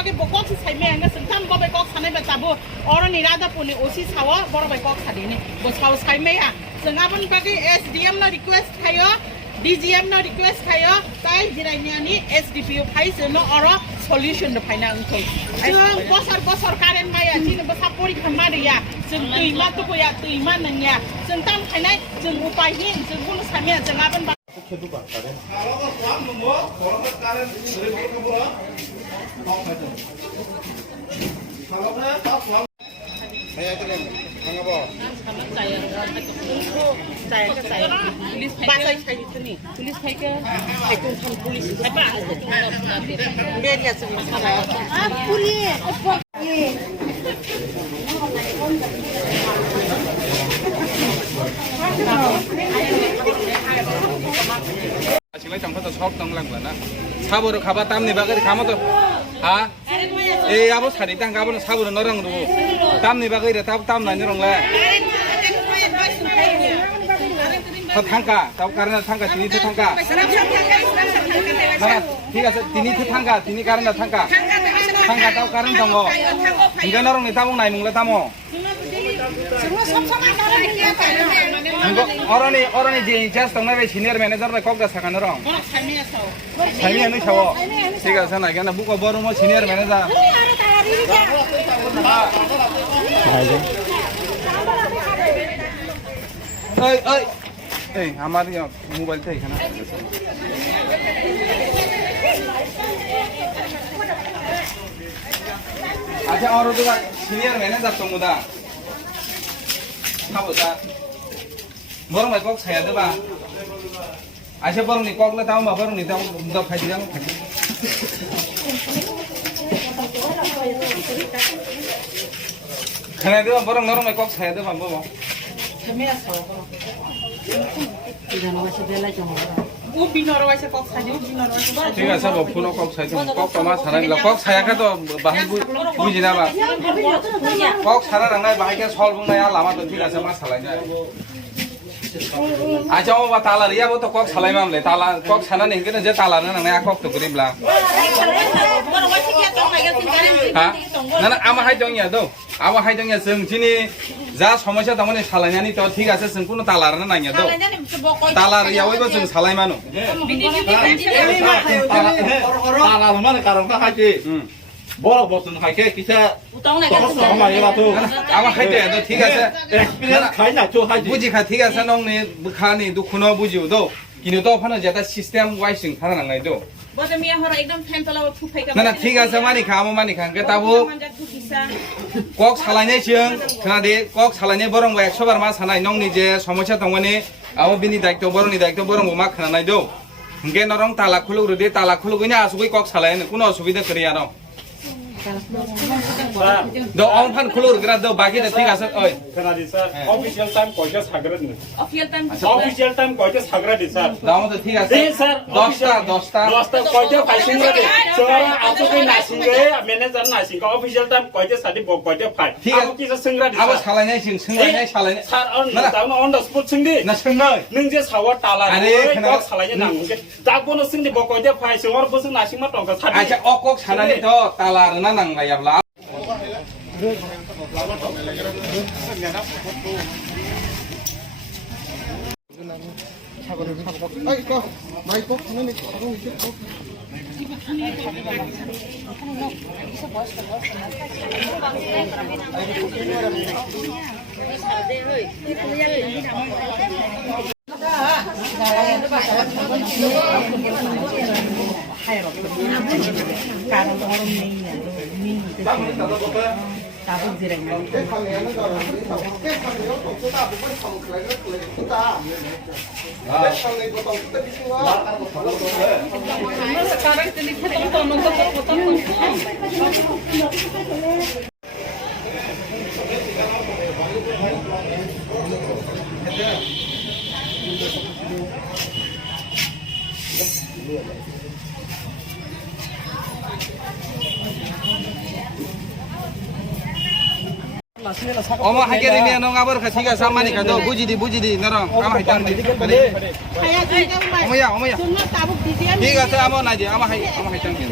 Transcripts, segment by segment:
bagi bokok si saya menga sentam bapa kok sana betabu orang ni rada puni osi sawa bapa kok tadi ni bos sawa saya menga sengapan bagi SDM na request kayo DGM na request kayo tai jirainya ni SDPU pai seno orang solution de paina untuk jeng bosar karen maya jin besar pori khamari ya jeng tuima tu ko ya tuima nanya sentam paina jeng upai hin jeng pun samia jengapan 해도 봐, 그래. 뭐, 그런 것 다른 그런 거 뭐야? saya kena, angkat apa? Saya. Tulis bahasa Chinese ni. Tulis saya ke? Saya pun tulis. Apa? Dia dia semua. Pulis. Apa? 지금 장파도 수업 동랑구나. 사보러 가봐 땀니 바가리 가면도 아? 에 아버 살이 땅 가보는 사보러 너랑 그러고 땀니 바가리 땀 나녀랑래. 더 탕가, 더 가르나 탕가, 디니 더 탕가. 하나, 디가 디니 더 탕가, 디니 가르나 탕가. 탕가 더 가르나 동거. 이거 너랑니 따봉 나이 먹래 따모. 어른이 제 자스 동네에 시니어 매니저를 꼭다 사가느라. 삶이는 셔워. 제가 sana 그냥 묵어 버르면 시니어 매니저. 어이, हमारे mobile थे ना. अच्छा और तो senior manager तो मुदा. 하보자. 뭐랑 꼭 사야 돼 봐. 아셔 버릉니 꼭라 다음 봐 버릉니 다음 너 가지랑 가지. 그래 너 버릉 너랑 꼭 사야 돼 봐 뭐. 재미있어. ubi noro waisa kok saja ubi noro waisa. ठीक है सब फूलों को साइड में कॉक कमा सारा इला कॉक साया का तो बाहर बुझी ना बा कॉक सारा रंग है बाहर के सॉल्व में यार लामा तो ठीक है सब मसाला है अच्छा वो ताला रिया वो तो कॉक साला में हमले ताला कॉक साना नहीं के जे ताला ना नंगे कॉक तो करीब ला हाँ ना ना आमा हाई जोंग या दो आमा हाई जोंग या जोंग जिनी जा समस्या तमने सालायनानि तो ठीक আছে जों কোনো ताला ना नाया दो ताला रिया वो जों सालाय मानो ताला mana karang tak haji. Bolak bosan haji kita. sama ya batu. আমার খাইতে তো ঠিক আছে experience খাইনা তো haji. বুঝি খা ঠিক আছে নংনি বুখানি দুখুনো বুঝিও দো কিন্তু তো ফানো যেটা সিস্টেম ওয়াইসিং খানা নাঙাই দো Bada miya hora ekdom fan tala wa thufai ka. না ঠিক আছে মানি খা আমো মানি খান কে তাবো কক সালাইনাই সিং খানাদে কক সালাইনাই বরং 100 বার মা সানাই নংনি যে সমস্যা দংমানে আমো বিনি দায়িত্ব বরংনি দায়িত্ব বরং মা খানাই দো গে নরং তালা খুলু রদে তালা খুলু গইনা আসুই কক সালাইনে কোনো অসুবিধা করিয়া ন দ অন ফান খুলু রগরা দ বাকি দে ঠিক আছে ওই खोनादों सार अफिसियेल टाइम कयटा साग्रानो Official time कयटा साग्रादो सार দাও তো ঠিক আছে दे सार 10টা कयटा फाइसिंग्रा दे सोरा आसुकै नासिंगे मैनेजर नासिंगा अफिसियेल टाइम कयटा सादि ब कयटा फाइ ठीक है। आबो किसा सोंग्रा दे आबो सालायनाय सिं सोंलायनाय सालायनाय सार दाउनो अन द स्पॉट सोंदि ना सोंनाय नों जे सावा ताला आरे खोना कक सालायनो नांगो दागोनो सोंदि ब कयटा फाइ सोर बोसों नासिंमा टंका सादि আচ্ছা অকক সানানি তো তালা না নাঙ্গায়াবলা Tapos direct na. Oma haikir ini nong abor kasih ka sama ni kado buji di norong ama hitam di. Oma ya. ঠিক আছে আমার নাই ama hitam di.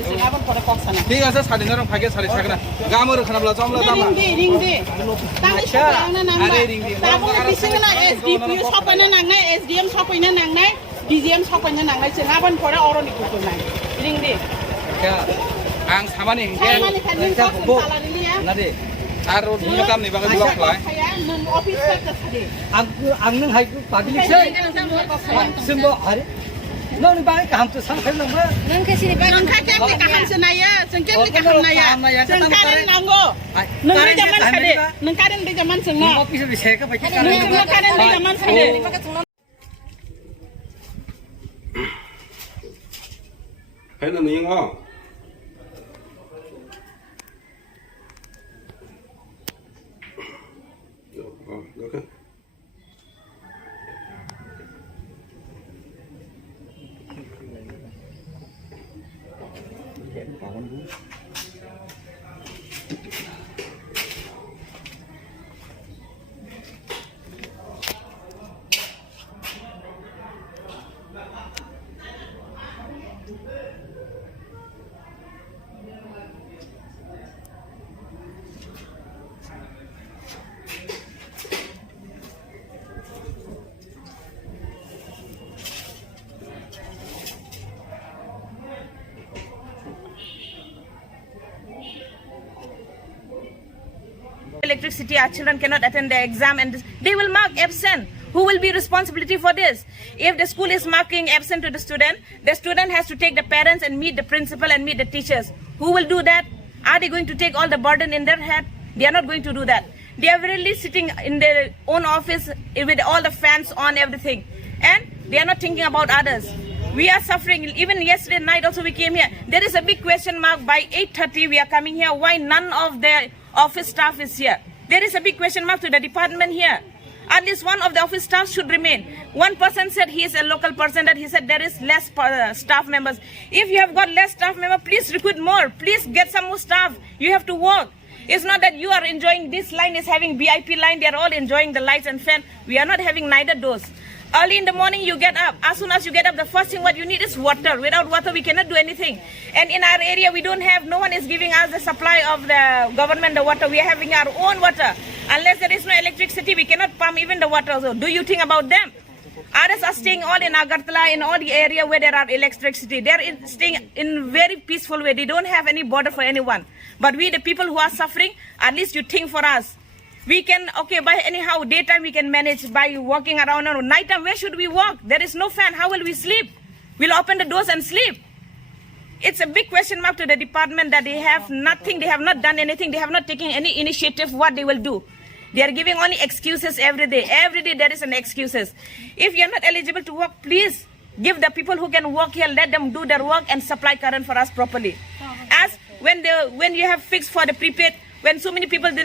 ঠিক আছে সাড়ে নরং ভাগে সাড়ে সাগরা গামর খানাবলা চমলা দাম ring de are ring de tabuk bisingna SDPU sopana nangnai SDM sopana nangnai DGM sopana nangnai जों गाबोन परे अरनि कुकुरनाय ring de ang sama ni खामानि खानि सालारि लिया nade aro dulu kam ni bagai blok lai nang office ka thade ang nang hai ku pagli sei sembo hari no ni bai kam tu sang khai nang ba nang ka sini nang ka ke ka ham senaya जों ke ka ham naya जों karen nango nang di zaman thade nang karen di zaman जों na office bi sei ka bai ka nang karen di zaman thade Hay là những ngon. Được. Electricity, our children cannot attend the exam and they will mark absent. Who will be responsibility for this? If the school is marking absent to the student has to take the parents and meet the principal and meet the teachers. Who will do that? Are they going to take all the burden in their head? They are not going to do that. They are really sitting in their own office with all the fans on everything and they are not thinking about others. We are suffering. Even yesterday night also we came here. There is a big question mark. By 8:30 we are coming here. Why none of the office staff is here? There is a big question mark to the department here. At least one of the office staff should remain. One person said he is a local person, that he said there is less staff members. If you have got less staff members, please recruit more. Please get some more staff. You have to work. It's not that you are enjoying, this line is having VIP line, they are all enjoying the lights and fan. We are not having neither those. Early in the morning you get up. As soon as you get up, the first thing what you need is water. Without water we cannot do anything. And in our area we don't have, no one is giving us the supply of the government the water. We are having our own water. Unless there is no electricity, we cannot pump even the water. So do you think about them? Others are staying all in Agartala, in all the area where there are electricity. They are staying in very peaceful way. They don't have any border for anyone. But we, the people who are suffering, at least you think for us. We can, okay, by anyhow, daytime we can manage by walking around. Or nighttime, where should we walk? There is no fan. How will we sleep? We'll open the doors and sleep. It's a big question mark to the department that they have nothing. They have not done anything. They have not taken any initiative what they will do. They are giving only excuses every day. Every day there is an excuses. If you are not eligible to work, please give the people who can work here, let them do their work and supply current for us properly. As when you have fixed for the prepaid, when so many people they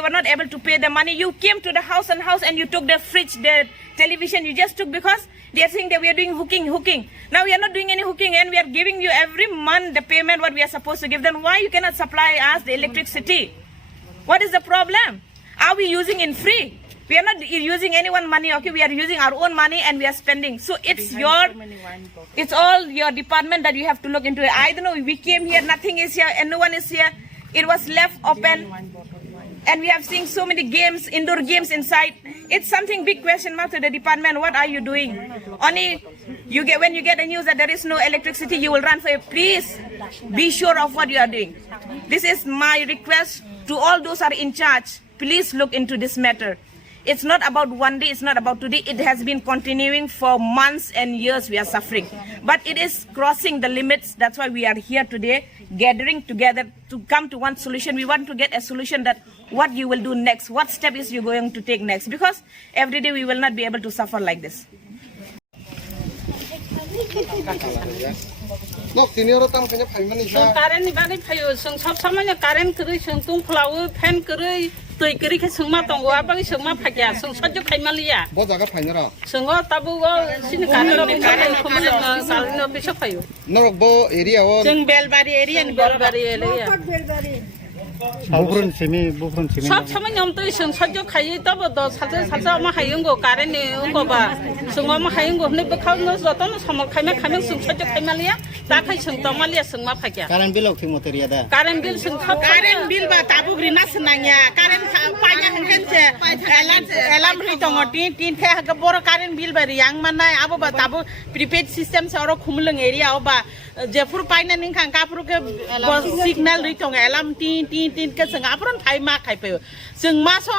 were not able to pay the money, you came to the house and you took the fridge, the television, you just took because they are saying that we are doing hooking. Now we are not doing any hooking and we are giving you every month the payment what we are supposed to give. Then why you cannot supply us the electricity? What is the problem? Are we using in free? We are not using anyone's money, okay? We are using our own money and we are spending. So it's all your department that you have to look into it. I don't know, we came here, nothing is here and no one is here. It was left open and we have seen so many games, indoor games inside. It's something big question mark to the department. What are you doing? Only when you get the news that there is no electricity, you will run for it. Please be sure of what you are doing. This is my request to all those who are in charge. Please look into this matter. It's not about one day, it's not about today. It has been continuing for months and years. We are suffering. But it is crossing the limits. That's why we are here today, gathering together to come to one solution. We want to get a solution that what you will do next, what step is you going to take next. Because every day we will not be able to suffer like this. Tôi kiri ke sungma tonggo apa ke sungma phagya sung sajjo khaimalia bo jaga phainara sungo tabu go sin karen khumwlwng salno biso phayo norok bo area o jeng belbari area ni belbari area 부풀은 재미 সব সময় নিয়ম তো সহ্য খাই তবে সাথে সাথে আমার হাইঙ্গো কারেন্ট অঙ্গবা সঙ্গ আমার হাইঙ্গো হনে বেখানো যতন সমল খাইমা খাইমা সহ্য খাইমালিয়া তা খাই সঙ্গমালিয়া সঙ্গমা ফাইয়া কারেন্ট বিল ঠিক মতো রিয়া দা কারেন্ট বিল সঙ্গ কারেন্ট বিল বা তাবুক রিনা সনাইয়া কারেন্ট পাইয়া হংকেন যে এলাম রি দङ তিন থে হাকে বড় কারেন্ট বিল বা রিয়াং মানাय আবো বা তাবু প্রিপেড সিস্টেম সর খুমলং এরিয়া বা जेफुर पाइना निखां कापुर के सिग्नल रि दङ एलाम tin के जों आपरन फाइमा खाइफे जों मासो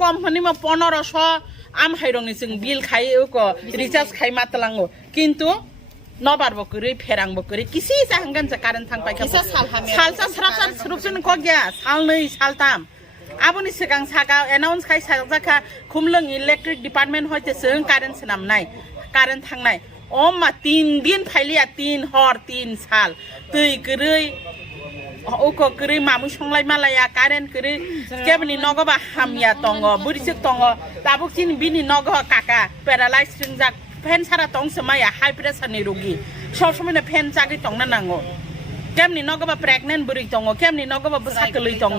कम हनि म 1500 आम हाइरंनि जों बिल खायो को रिचार्ज खाइ मातलांगो किन्तु नबार बकरी फेरां बकरी किसी जाहंगन जा कारेन्ट थांबाय का सालसा स्राबसार स्रुबजन को गया सालनै सालताम आबोनि सिगां सागा एनाउन्स खाइ साजाखा खुमलং इलेक्ट्रिक डिपार्टमेन्ट होइते जों कारेन्ट सनामनाय कारेन्ट थांनाय अमा 3 दिन फाइलिया 3 हर 3 साल दै गरै ओको गरै मामु संलाय मालाया कारेन्ट गरै केबनि नगबा हामिया दङ बुरिसक दङ दाबुकिन बिनि नग काका पेरालाइज जोंजा फेन सारा दं समाया हाई प्रेसारनि रोगी सब समयनो फेन जागै दंना नांगौ केमनि नगबा प्रेगनेन्ट बुरि दङ केमनि नगबा बुसाकलै दङ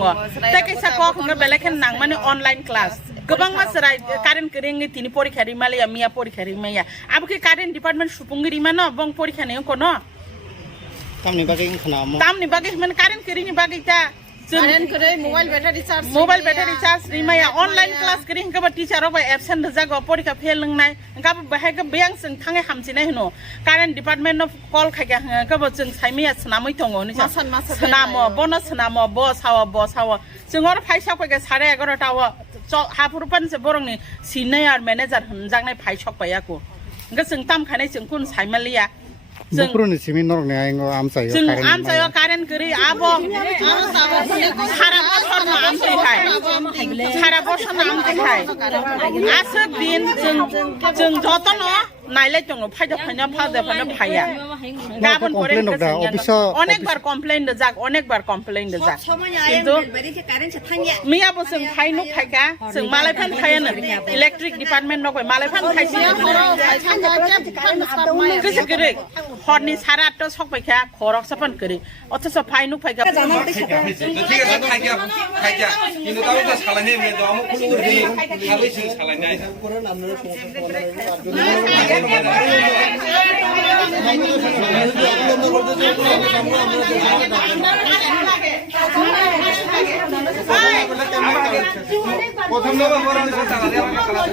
ताकैसा कखंगा बेलेखेन नां माने अनलाइन क्लास गोबां मासरा कारेन्ट गरेंनि तिनि परीक्षा रिमालिया मिया परीक्षा रिमाया आबके कारेन्ट डिपार्टमेन्ट सुपुंगि रिमानो बं परीक्षा ने कोनो तामनि बागै माने कारेन्ट गरेंनि बागै ता कारेन्ट गरे मोबाइल बैटरी चार्ज रिमाया ऑनलाइन क्लास गरें गबा टीचर बा एब्सेंट जागो परीक्षा फेल लंनाय गाब बहाय ग बेयां जों थाङै हामसिनाय हनो कारेन्ट डिपार्टमेन्ट अफ कल खायगा गबा जों साइमिया सनामै दङ नि सनामो बोनस सनामो बसाव जों अर फाइसा फैगा 11:30 टाव हाफुरपन से बरंनि सिनियर मैनेजर हनजांनाय फाइसक बायाको ग जों ताम खानाय जों कुन साइमालिया बुफुरनि सिमिन नरने आइङो आमचायो जों आमचायो कारेन्ट गरि आबो सारा बसर आमचाय सारा बसर आमचाय आसो दिन जों जतन नायलाय दङ फायदा फाया गाबोन कमप्लेन दा अफिस अनेक बार कमप्लेन जाक किन्तु मियाबो जों फाइनु फायगा जों मालायफान फायानो इलेक्ट्रिक डिपार्टमेन्ट नगय मालायफान फायसि गोसो गरै हरनि 8:30 सकबायखा खरक साफान गरै अथस फाइनु फायगा ঠিক আছে খাইয়া কিন্তু তাও তো সালাইনে মে দাও আমো খুলুরি খালি সিং সালাইনাই প্রথম নম্বর বড় টাকা দেয়া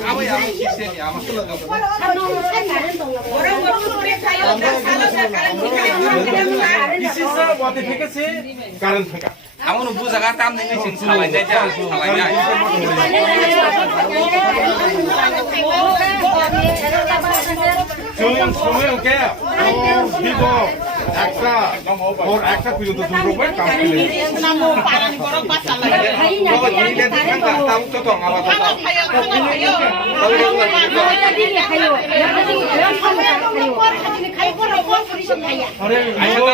আমি শিখছি আমার This is what the heck is current figure. আমার বুঝাগা তাম নেই সিং সালাইনাই যা সালাইনাই সময় ওকে বিগো একটা और একটা পর্যন্ত দুটো কাজ করে নামো পারানি বড় বাসা লাগে বাবা দিলে থাকা তাও তো তো আমার কথা আরে আইও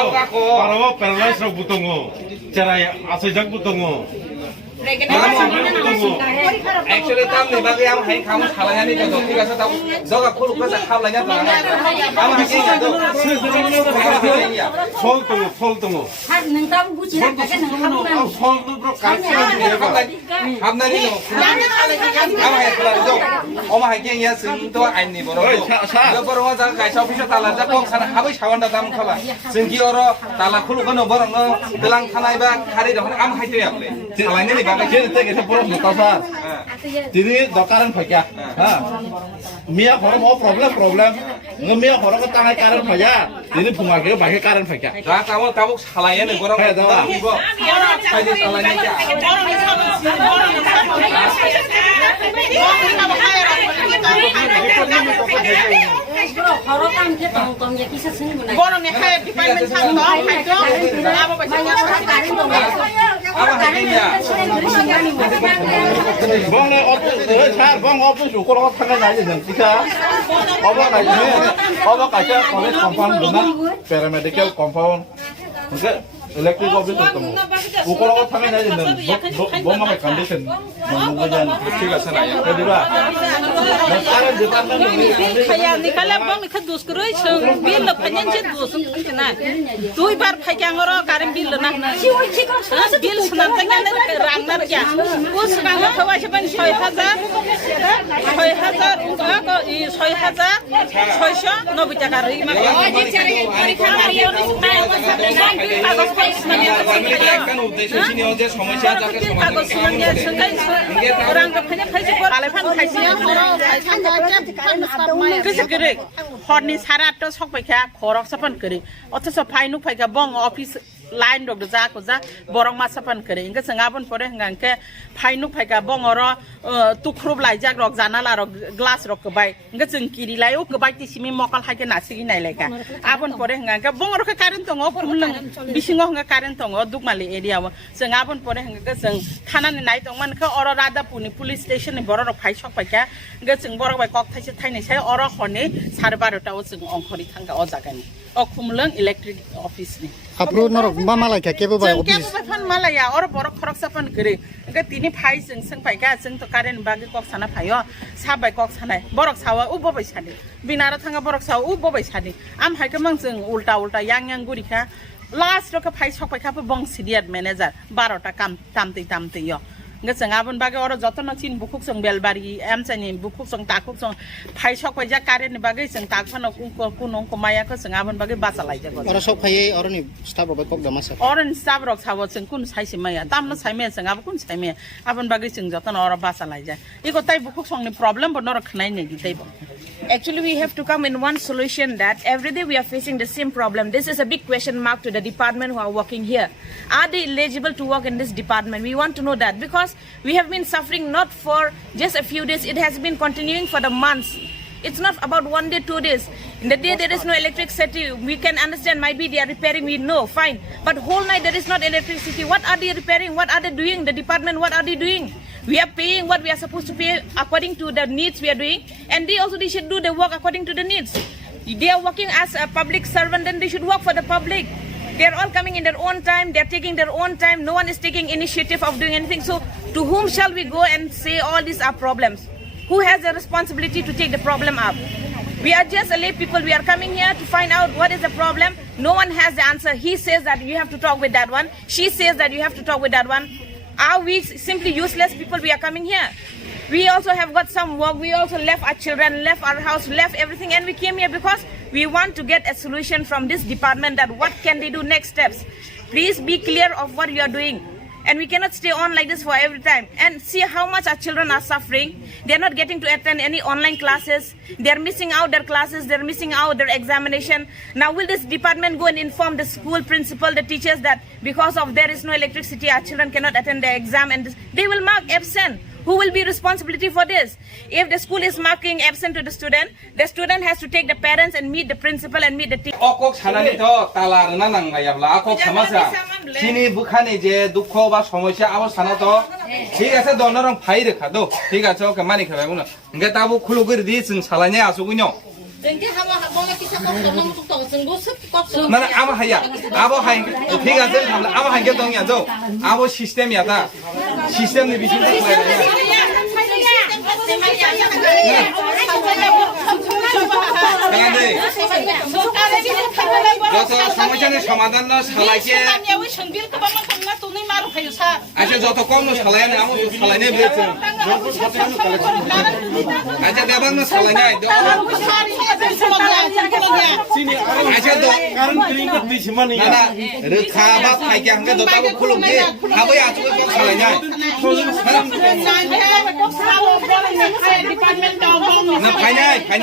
পারো প্যারালাইজ রোগ বুতঙ্গো চারাই আছে jug বুতঙ্গো Actually, tam ni bagi am hai kamu salahnya ni kalau tiga satu jaga kulu kasa salahnya tu. Am hai kini tu. Sol tunggu. Sol tu bro kasih. Am nani no. Am hai kelar tu. Am hai kini ya sing tu ain ni boro. Jauh boro jaga kai shop itu talan jaga kok sana habis sawan datang kala. Sing ki oro talan kulu kan boro no. Telang kanai ba hari dah am hai tu ya boleh. Salahnya ni bagi Jadi kita perlu nukasar. Jadi dokaran fajar. Mia orang mau problem. Ngemia orang ke tangan karan fajar. Jadi pemakai pakai karan fajar. Dah kamu salahnya ni boro. Hey, tahu. Saya salahnya je. Borong ni kaya department sang dong, kaya dong, apa baca Am hai kini ya. Bang ni opus, bang opus ukur orang tangan aja dan kita. Apa kaca college compound benar, paramedical compound. Mungkin electric office to mo lukurok thame na jin bo ma condition mo jan ঠিক আছে না di ba current department Kaya ni kala bong ka dus kroy chung bil lo phanyan je dus na dui bar phaya ngoro karim bil na bil sunan ta na rang na kya us ka ga khawa se ban 6000 unta ko I 6690 টাকা রি ma একটা উদ্দেশ্য ছিল যে সমস্যা যাকে সমাধান rang ka phanya phai ko ale phan khai sia Kasi kiri, horni sarat to sok pakai korok sapan kiri. Otak so pai nuk pakai bong office line dok desa ko za borong mas sapan kiri. Ingka sengapun pore ngang ke pai nuk pakai bong oro tukrup lai jak rok zana la rok glass rok kebai. Ingka seng kiri lai o kebai ti simi mokal hai ke nasi gini Laikha. Apun pore ngang ke bong oro ke karen tongo pumleng bisingo ngang karen tongo duk mali area wa. Sengapun pore ngang ke seng kanan nai tong man ke oro rada puni police station ni borong rok pai sok pakai. Ingka seng borong bai kok thai se thai ni saya oro horni 12:30 o seng ongkhori thangka o jagani. O khumwlwng electric office ni. Apro norok mama Laikha kebo ba Seng office. kebo fan malaya or borok khorok sapan kiri. Engka tini phai seng phai ka seng to karen bagi kok sana phayo sabai kok sana borok sawa u bobai sadi. Binara thanga borok sawa u bobai sadi. Am hai ka mang seng ulta yang guri ka last ro ka phai sok pai ka bong senior manager 12 ta kam tamti yo. Engka seng abon bagi oro jotono chin bukuk seng belbari Amchai ni bukuk seng takuk seng phai sok pai ja karen bagi seng takphano kunong komaya ko seng abon bagi basalai ja ko. Ora sok phai ora ni staff ba kok dama sa. Orange stab rok sawo seng kun sai simaya tamno sai me seng ab kun sai me abon bagi seng jotan ora basa lai ja iko tai bukuk song ni problem bo nor khnai ne gi tai bo. Actually, we have to come in one solution that every day we are facing the same problem. This is a big question mark to the department who are working here. Are they eligible to work in this department? We want to know that because we have been suffering not for just a few days. It has been continuing for the months. It's not about 1 day, 2 days. In the day there is no electricity, we can understand might be they are repairing, we know, fine. But whole night there is not electricity. What are they repairing? What are they doing? The department, what are they doing? We are paying what we are supposed to pay according to the needs we are doing. And they should do the work according to the needs. They are working as a public servant, then they should work for the public. They are all coming in their own time. They are taking their own time. No one is taking initiative of doing anything. So to whom shall we go and say all these are problems? Who has the responsibility to take the problem up? We are just a lay people. We are coming here to find out what is the problem. No one has the answer. He says that you have to talk with that one. She says that you have to talk with that one. Are we simply useless people? We are coming here. We also have got some work. We also left our children, left our house, left everything, and we came here because we want to get a solution from this department that what can they do next steps. Please be clear of what you are doing. And we cannot stay on like this for every time. And see how much our children are suffering. They are not getting to attend any online classes. They are missing out their classes. They are missing out their examination. Now will this department go and inform the school principal, the teachers that because of there is no electricity, our children cannot attend their exam and they will mark absent. Who will be responsibility for this? If the school is marking absent to the student has to take the parents and meet the principal and meet the teacher. অকক ছানানি তো তালার না নাঙ্গাইয়াবলা অকক সমস্যা চিনি বুখানি যে দুঃখ বা সমস্যা আবার ছানা তো ঠিক আছে দনরং ফাই রেখা দো ঠিক আছে ওকে মানি খাবে বুনো গে তাবু খুলু করে দি जों সালাইনে আসু গুনো না না আমা হাইয়া আবো হাই ঠিক আছে আমা হাইকে দং ইয়া দো আবো সিস্টেম ইয়াতা সিস্টেম নি বিচিন যত সমস্যার সমাধান না সালাইকে আচ্ছা যত কম না সালাই না আমি সালাইনে বেছে আচ্ছা দেবাং না সালাই নাই আচ্ছা তো কারণ ক্লিন করতে দিছি মানে না রেখা বা ফাইকে হাঙ্গে দতাবো খুলুমকে আবই আচু সালাই নাই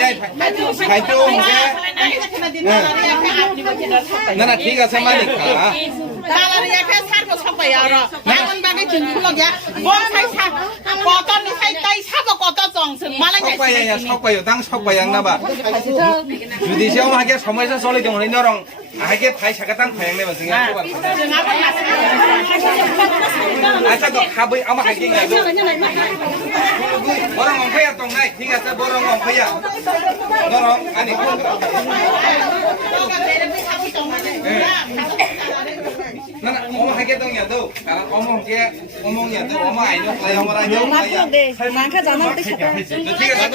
না ফাইতো হঙ্গে না না ঠিক আছে মালিকা Talaria ke sar ko sapai aro. Namun bagi jengkul ya. Bon sai sa. Kotor ni sai tai sa ko kotor jong sung malai 석 바야야 석 바요 당 석 바양 나봐 주디 시험 하게 সমস্যা চলে যেমন এই নরং আগে ভাই সাকা তাং ভায়াং নেবা जों আচ্ছা তো খাবই আমা হাইকে গাদো বরং অংফায়া তং নাই ঠিক আছে বরং অংফায়া নরং আনি না না অম হাইকে দং ইয়া দৌ কারণ অম ইয়া দৌ অম আইনো প্লাই অম রাইনো মাংখা জানাতে সাথে ঠিক আছে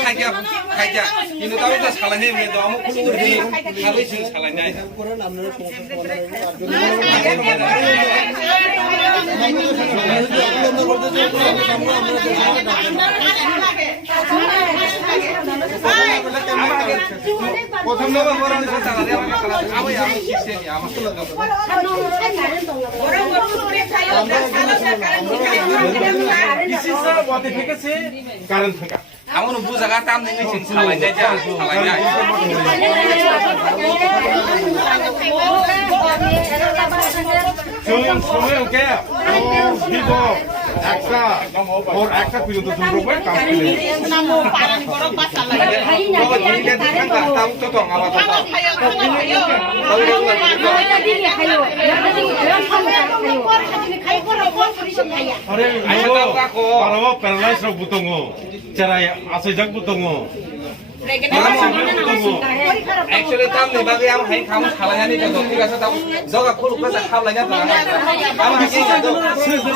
খাইকা কিন্তু তাও তো সালাইনে মে দৌ অম খুলুরি খাবই সিং সালাইনাই প্রথম নম্বর বড় হইছে চালা দেওয়া কালা আমি শিখছি আমার তো লাগা কারেন্ট ফাঁকা আমার বুঝাগা তাম নেই সিং সালাইনাই যা সালাইনাই সময় ওকে দিব একটা ওর একটা পর্যন্ত শুরু করে কাজ করে Namo parang borok pasal lagi. বাবা দিলে দেখা তাও তো তো আমার কথা আরে আইও পারো প্যারালাইজ রোগ বুতঙ্গো চারাই আছে jug বুতঙ্গো Actually, tam ni bagi am hai kamu salahnya ni jauh. Tiga setahun, jauh aku lupa saya kalah nya. Am hai ni jauh.